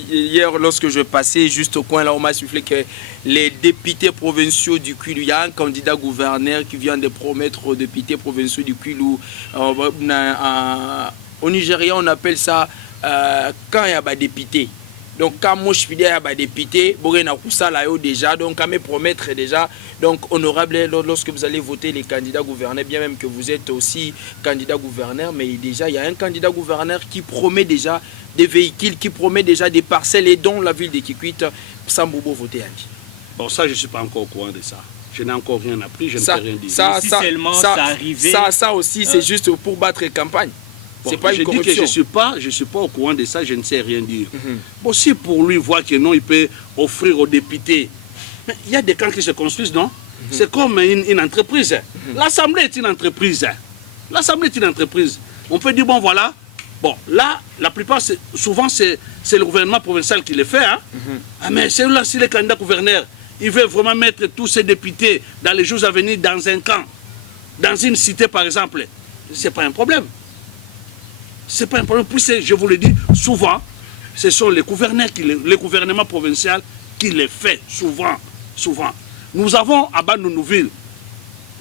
hier, lorsque je passais juste au coin, là, on m'a soufflé que les députés provinciaux du Kwilu, il y a un candidat gouverneur qui vient de promettre aux députés provinciaux du Kwilu. Au Nigeria, on appelle ça quand il y a des députés. Donc, quand moi je suis des députés, déjà, donc à me promettre déjà, donc honorable, lorsque vous allez voter les candidats gouverneurs, bien même que vous êtes aussi candidat gouverneur, mais déjà il y a un candidat gouverneur qui promet déjà des véhicules, qui promet déjà des parcelles et dont la ville de Kikwit, sans bobo voter. Bon, ça je ne suis pas encore au courant de ça. Je n'ai encore rien appris, je ne peux rien dire. Ça aussi, c'est juste pour battre campagne. Bon, pas je dis que je ne suis pas au courant de ça, je ne sais rien dire. Bon, si pour lui voir que non, il peut offrir aux députés. Mais il y a des camps qui se construisent, non? C'est comme une entreprise. L'Assemblée est une entreprise. L'Assemblée est une entreprise. On peut dire, bon voilà, bon là, la plupart, souvent c'est le gouvernement provincial qui le fait. Hein? Mais c'est là, si le candidat gouverneur, il veut vraiment mettre tous ses députés dans les jours à venir dans un camp, dans une cité par exemple, ce n'est pas un problème. C'est pas un problème. Puis je vous le dis, souvent, ce sont les gouverneurs, les gouvernements provinciaux qui les font, souvent. Nous avons à Bandounouville,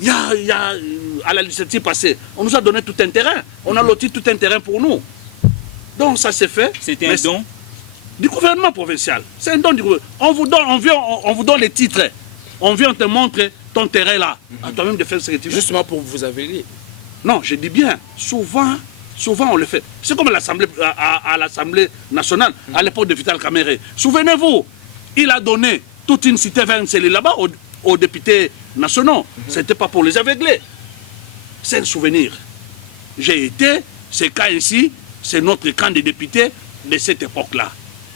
il y a à la législature passée, on nous a donné tout un terrain. On a loti tout un terrain pour nous. Donc ça s'est fait. C'était un don du gouvernement provincial. C'est un don du gouvernement. On vous donne les titres. On vient te montrer ton terrain là. À toi-même de faire ce que tu veux. Justement pour vous avéler. Non, je dis bien, souvent on le fait. C'est comme à l'Assemblée nationale, à l'époque de Vital Kamere. Souvenez-vous, il a donné toute une cité vers une cellule là-bas aux députés nationaux. Ce n'était pas pour les aveugler. C'est un souvenir. j'ai été, ce cas ici, c'est notre camp de députés de cette époque-là.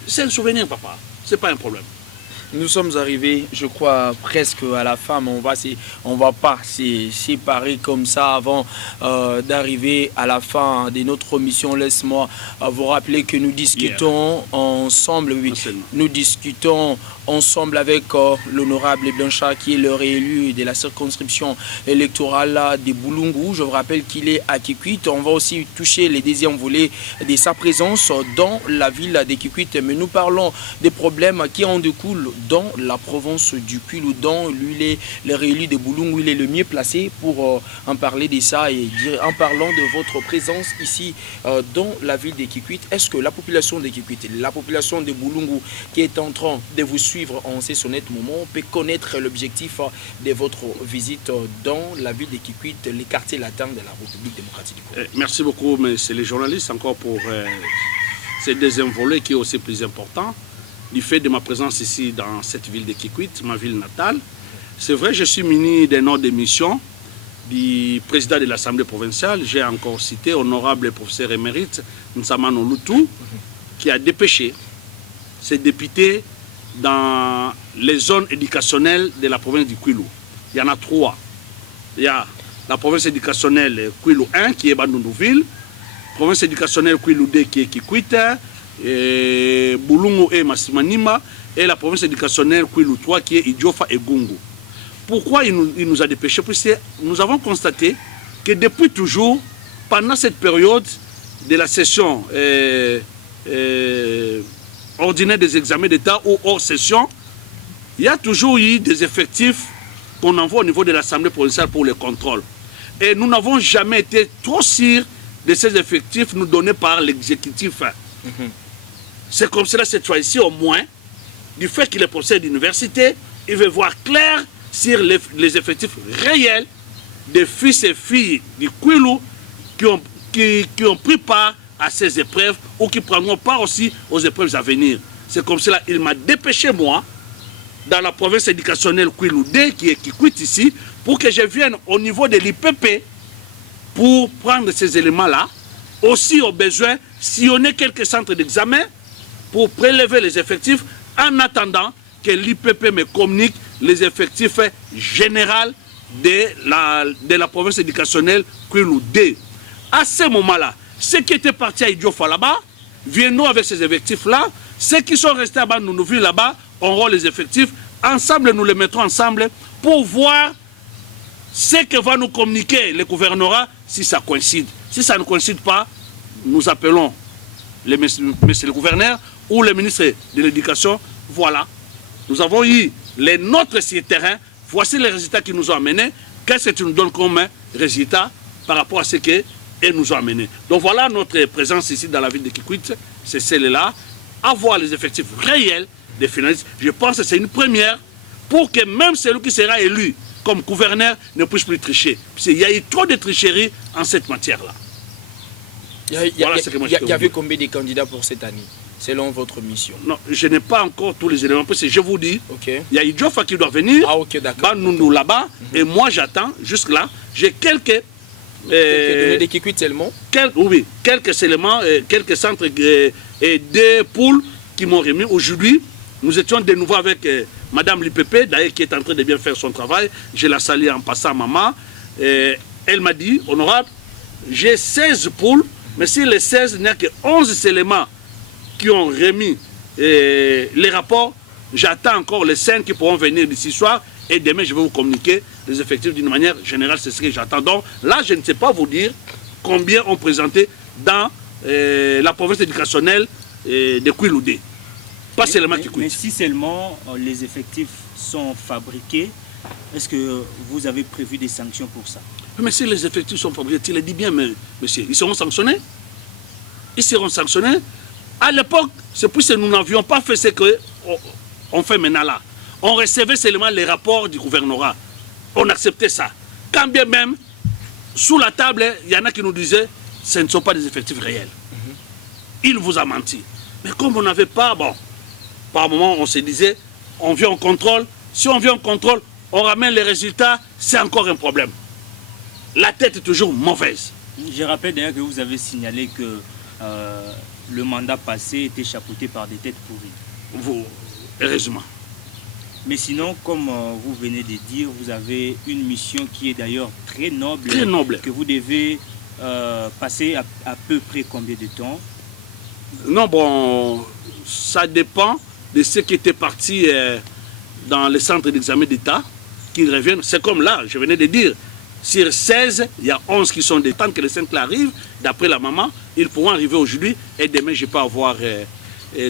C'est un souvenir, papa. Ce n'est pas un problème. Nous sommes arrivés, je crois, presque à la fin, mais on va pas se séparer comme ça avant d'arriver à la fin de notre mission. Laisse-moi vous rappeler que nous discutons ensemble, oui, nous discutons ensemble avec l'honorable Blanchard qui est le réélu de la circonscription électorale de Boulungu. Je vous rappelle qu'il est à Kikwit. On va aussi toucher les deuxièmes volets de sa présence dans la ville de Kikwit. Mais nous parlons des problèmes qui en découlent dans la province du Kwilu, dont lui, il est le réélu de Boulungu. Il est le mieux placé pour en parler de ça et en parlant de votre présence ici dans la ville de Kikwit. Est-ce que la population de Kikwit, la population de Boulungu qui est en train de vous suivre en ce honnête moment, peut connaître l'objectif de votre visite dans la ville de Kikwit, les quartiers latins de la République démocratique du Congo? Merci beaucoup, mais c'est les journalistes encore pour ce deuxième volet qui est aussi plus important. Du fait de ma présence ici dans cette ville de Kikwit, ma ville natale, c'est vrai, je suis muni d'un ordre de mission du président de l'Assemblée provinciale. J'ai encore cité honorable professeur émérite Nsamano Lutu, qui a dépêché ses députés dans les zones éducationnelles de la province du Kwilu. Il y en a 3. Il y a la province éducationnelle Kwilu 1 qui est Bandundu-Ville, province éducationnelle Kwilu 2 qui est Kikwit, et Boulungu et Masimanima, et la province éducationnelle Kwilu 3 qui est Idjofa et Gungu. Pourquoi il nous a dépêché? Parce que nous avons constaté que depuis toujours, pendant cette période de la session ordinaire des examens d'État ou hors session, il y a toujours eu des effectifs qu'on envoie au niveau de l'Assemblée provinciale pour les contrôles. Et nous n'avons jamais été trop sûrs de ces effectifs nous donnés par l'exécutif. C'est comme cela cette fois-ci, au moins, du fait qu'il est professeur d'université, il veut voir clair sur les effectifs réels des fils et filles du Kwilu qui ont pris part à ces épreuves ou qui prendront part aussi aux épreuves à venir. C'est comme cela qu'il m'a dépêché, moi, dans la province éducationnelle Kwilu D, qui est Kikwit ici, pour que je vienne au niveau de l'IPP pour prendre ces éléments-là. Aussi, au besoin, sillonner quelques centres d'examen pour prélever les effectifs en attendant que l'IPP me communique les effectifs généraux de la province éducationnelle Kwilu D. À ce moment-là, ceux qui étaient partis à Idjofa là-bas, viennent avec ces effectifs-là. Ceux qui sont restés à Bandundu là-bas auront les effectifs. Ensemble, nous les mettrons ensemble pour voir ce que va nous communiquer le gouvernorat si ça coïncide. Si ça ne coïncide pas, nous appelons monsieur le gouverneur ou le ministre de l'Éducation. Voilà. Nous avons eu les nôtres sur le terrain. Voici les résultats qu'ils nous ont amenés. Qu'est-ce que tu nous donnes comme résultat par rapport à ce qu'ils nous ont amenés? Donc voilà notre présence ici dans la ville de Kikwit. C'est celle-là. Avoir les effectifs réels des finalistes. Je pense que c'est une première pour que même celui qui sera élu comme gouverneur ne puisse plus tricher. Parce qu'il y a eu trop de tricheries en cette matière-là. Il y avait combien de candidats pour cette année, selon votre mission? Non, je n'ai pas encore tous les éléments, parce que je vous dis, okay, il y a Idjofa qui doit venir, Bandundu là-bas, et moi j'attends, jusque là, j'ai quelques données de Kikwit seulement? Oui, quelques éléments, quelques centres et des poules qui m'ont remis. Aujourd'hui, nous étions de nouveau avec Madame l'IPP, d'ailleurs qui est en train de bien faire son travail. Je la salue en passant, maman. Elle m'a dit, honorable, j'ai 16 poules, mais sur les 16, il n'y a que 11 éléments qui ont remis les rapports. J'attends encore les 5 qui pourront venir d'ici soir. Et demain, je vais vous communiquer les effectifs d'une manière générale. C'est ce que j'attends. Donc là, je ne sais pas vous dire combien ont présenté dans la province éducationnelle de Kwilu D. Pas seulement Kikwit. Mais si seulement les effectifs sont fabriqués, est-ce que vous avez prévu des sanctions pour ça? Mais si les effectifs sont fabriqués, tu le dis bien, mais, monsieur, ils seront sanctionnés. Ils seront sanctionnés. À l'époque, c'est pour ça que nous n'avions pas fait ce qu'on fait maintenant là. On recevait seulement les rapports du gouvernorat. On acceptait ça. Quand bien même, sous la table, il y en a qui nous disaient ce ne sont pas des effectifs réels. Il vous a menti. Mais comme on n'avait pas, bon, par moment, on se disait, on vient en contrôle. Si on vient en contrôle, on ramène les résultats, c'est encore un problème. La tête est toujours mauvaise. Je rappelle d'ailleurs que vous avez signalé que le mandat passé était chapeauté par des têtes pourries. Heureusement. Mais sinon, comme vous venez de dire, vous avez une mission qui est d'ailleurs très noble. Très noble. Que vous devez passer à peu près combien de temps? Non, bon, ça dépend de ceux qui étaient partis dans les centres d'examen d'État, qui reviennent. C'est comme là, je venais de dire, sur 16, il y a 11 qui sont des. Tant que les 5 arrivent, d'après la maman, ils pourront arriver aujourd'hui et demain, je peux avoir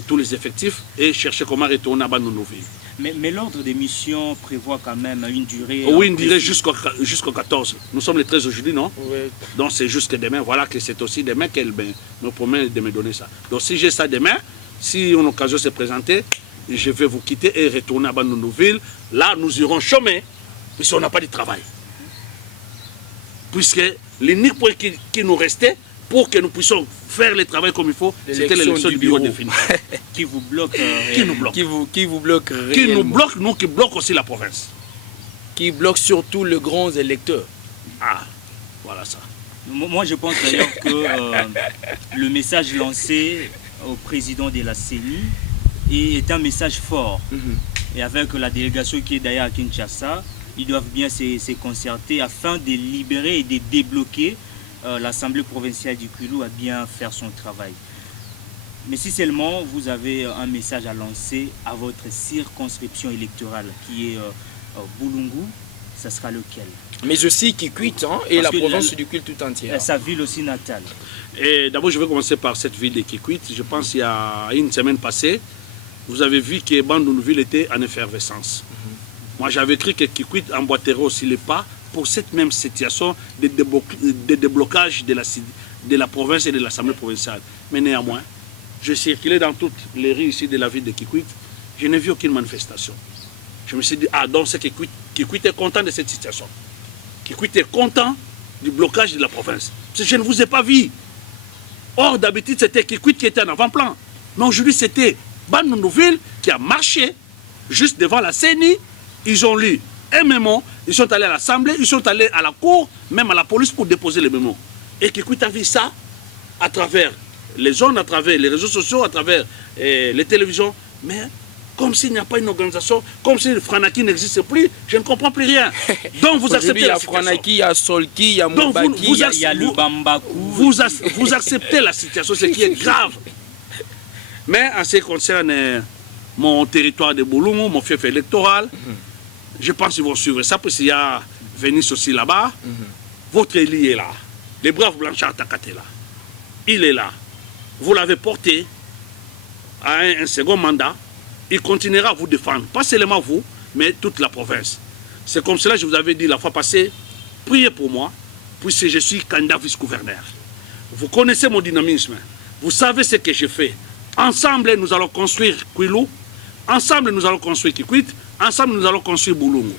tous les effectifs et chercher comment retourner à Bandunuville. Mais l'ordre des missions prévoit quand même une durée... Oui, une durée jusqu'au 14. Nous sommes le 13 aujourd'hui, non? Oui. Donc c'est jusque demain. Voilà que c'est aussi demain qu'elle me promet de me donner ça. Donc si j'ai ça demain, si une occasion se présenter, je vais vous quitter et retourner à Bandunuville. Là, nous irons chômer, puisqu'on n'a pas de travail. Puisque l'unique point qui nous restait, pour que nous puissions faire le travail comme il faut, c'était l'élection du bureau définitif. Qui vous bloque Qui nous bloque. Qui vous bloque réellement. Qui nous bloque, nous qui bloque aussi la province. Qui bloque surtout les grands électeurs. Ah, voilà ça. Moi, je pense d'ailleurs que le message lancé au président de la CENI est un message fort. Et avec la délégation qui est d'ailleurs à Kinshasa, ils doivent bien se concerter afin de libérer et de débloquer l'Assemblée provinciale du Kwilu à bien faire son travail. Mais si seulement vous avez un message à lancer à votre circonscription électorale qui est Bulungu, ça sera lequel? Mais aussi Kikwit et la province du Kwilu tout entière. Sa ville aussi natale. Et d'abord, je vais commencer par cette ville de Kikwit. Je pense qu'il y a une semaine passée, vous avez vu que Bandunuville était en effervescence. Moi, j'avais cru que Kikwit emboîterait aussi les pas pour cette même situation de déblocage de la province et de l'Assemblée provinciale. Mais néanmoins, je circulais dans toutes les rues ici de la ville de Kikwit, je n'ai vu aucune manifestation. Je me suis dit, ah, donc c'est Kikwit est content de cette situation. Kikwit est content du blocage de la province. Parce que je ne vous ai pas vu. Or, d'habitude, c'était Kikwit qui était en avant-plan. Mais aujourd'hui, c'était Bandunuville qui a marché juste devant la CENI. Ils ont lu un mémo, ils sont allés à l'Assemblée, ils sont allés à la cour, même à la police pour déposer le mémo. Et Kikwit a vu ça à travers les zones, à travers les réseaux sociaux, à travers les télévisions. Mais comme s'il n'y a pas une organisation, comme si le Franaki n'existe plus, je ne comprends plus rien. Donc vous acceptez la situation. Il y a Franaki, il y a Solki, il y a Moubaki, il y a le Bambakou. Vous acceptez la situation, ce qui est grave. Mais en ce qui concerne mon territoire de Bulungu, mon fief électoral, je pense qu'ils vont suivre ça, parce qu'il y a Vénis aussi là-bas. Votre élu est là. Le brave Blanchard Takate là. Il est là. Vous l'avez porté à un second mandat. Il continuera à vous défendre. Pas seulement vous, mais toute la province. C'est comme cela que je vous avais dit la fois passée. Priez pour moi, puisque je suis candidat vice-gouverneur. Vous connaissez mon dynamisme. Vous savez ce que je fais. Ensemble, nous allons construire Kwilu. Ensemble, nous allons construire Kikwit. Ensemble, nous allons construire Bulungu.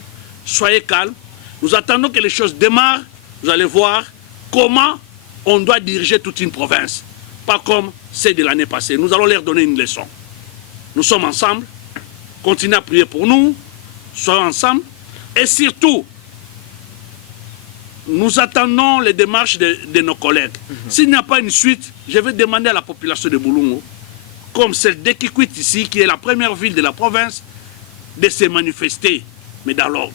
Soyez calmes. Nous attendons que les choses démarrent. Vous allez voir comment on doit diriger toute une province. Pas comme celle de l'année passée. Nous allons leur donner une leçon. Nous sommes ensemble. Continuez à prier pour nous. Soyons ensemble. Et surtout, nous attendons les démarches de nos collègues. S'il n'y a pas une suite, je vais demander à la population de Bulungu, comme celle de Kikwit ici, qui est la première ville de la province, de se manifester, mais dans l'ordre.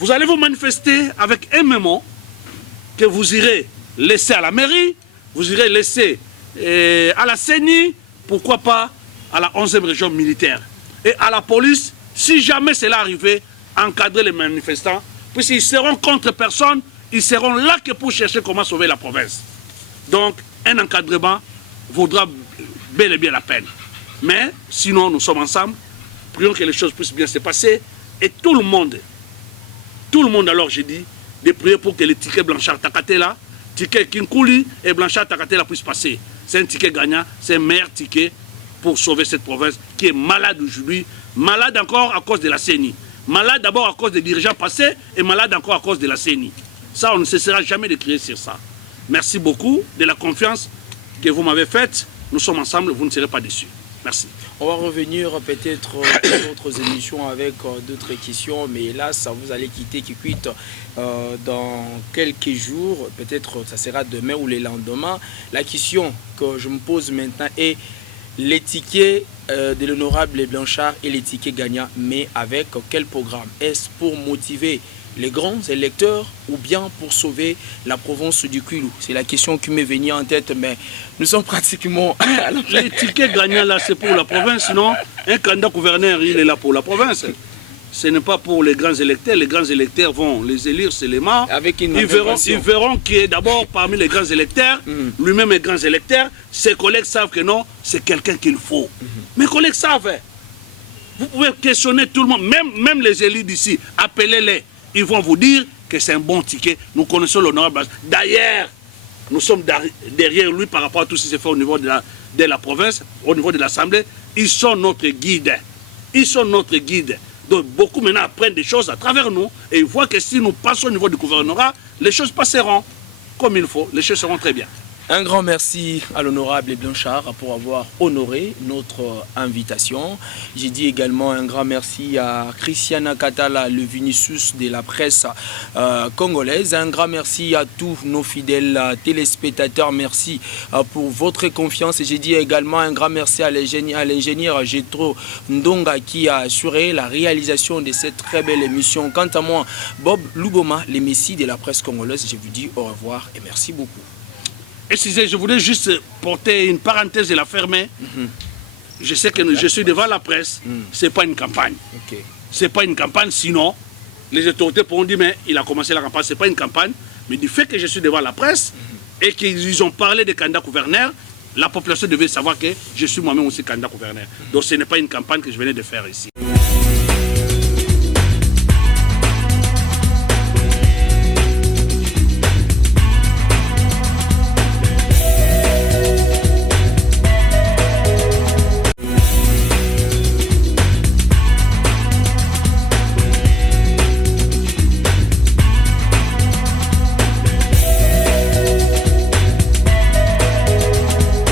Vous allez vous manifester avec un mémo que vous irez laisser à la mairie, vous irez laisser à la CENI, pourquoi pas à la 11e région militaire. Et à la police, si jamais cela arrivait, encadrer les manifestants, puisqu'ils seront contre personne, ils seront là que pour chercher comment sauver la province. Donc, un encadrement vaudra bel et bien la peine. Mais sinon, nous sommes ensemble. Prions que les choses puissent bien se passer. Et tout le monde alors j'ai dit, de prier pour que le ticket Blanchard Takate là, ticket Kinkouli et Blanchard Takate là puissent passer. C'est un ticket gagnant, c'est un meilleur ticket pour sauver cette province qui est malade aujourd'hui, malade encore à cause de la CENI. Malade d'abord à cause des dirigeants passés et malade encore à cause de la CENI. Ça, on ne cessera jamais de crier sur ça. Merci beaucoup de la confiance que vous m'avez faite. Nous sommes ensemble, vous ne serez pas déçus. Merci. Merci. On va revenir peut-être sur d'autres émissions avec d'autres questions, mais là, ça vous allez quitter Kikwit dans quelques jours. Peut-être ça sera demain ou le lendemain. La question que je me pose maintenant est les tickets de l'honorable Blanchard et les tickets gagnants, mais avec quel programme? Est-ce pour motiver les grands électeurs ou bien pour sauver la province du Kwilu? C'est la question qui m'est venue en tête, mais nous sommes pratiquement à la fin. Les tickets gagnants là, c'est pour la province, non? Un candidat gouverneur, il est là pour la province. Ce n'est pas pour les grands électeurs. Les grands électeurs vont les élire, c'est les morts. Avec une ils verront qui est d'abord parmi les grands électeurs, lui-même est grand électeur. Ses collègues savent que non, c'est quelqu'un qu'il faut. Mes collègues savent. Vous pouvez questionner tout le monde, même les élus d'ici, appelez-les. Ils vont vous dire que c'est un bon ticket. Nous connaissons l'honorable. D'ailleurs, nous sommes derrière lui par rapport à tout ce qui s'est fait au niveau de la province, au niveau de l'Assemblée. Ils sont notre guide. Ils sont notre guide. Donc beaucoup maintenant apprennent des choses à travers nous et ils voient que si nous passons au niveau du gouvernorat, les choses passeront comme il faut, les choses seront très bien. Un grand merci à l'honorable Blanchard pour avoir honoré notre invitation. J'ai dit également un grand merci à Christiana Katala, le Vinicius de la presse congolaise. Un grand merci à tous nos fidèles téléspectateurs. Merci pour votre confiance. Et j'ai dit également un grand merci à l'ingénieur Jetro Ndonga qui a assuré la réalisation de cette très belle émission. Quant à moi, Bob Lugoma, le messie de la presse congolaise, je vous dis au revoir et merci beaucoup. Excusez, je voulais juste porter une parenthèse et la fermer. Je sais que je suis devant la presse, ce n'est pas une campagne. Ce n'est pas une campagne, sinon les autorités pourront dire mais il a commencé la campagne, ce n'est pas une campagne. Mais du fait que je suis devant la presse et qu'ils ont parlé des candidats gouverneurs, la population devait savoir que je suis moi-même aussi candidat gouverneur. Donc ce n'est pas une campagne que je venais de faire ici.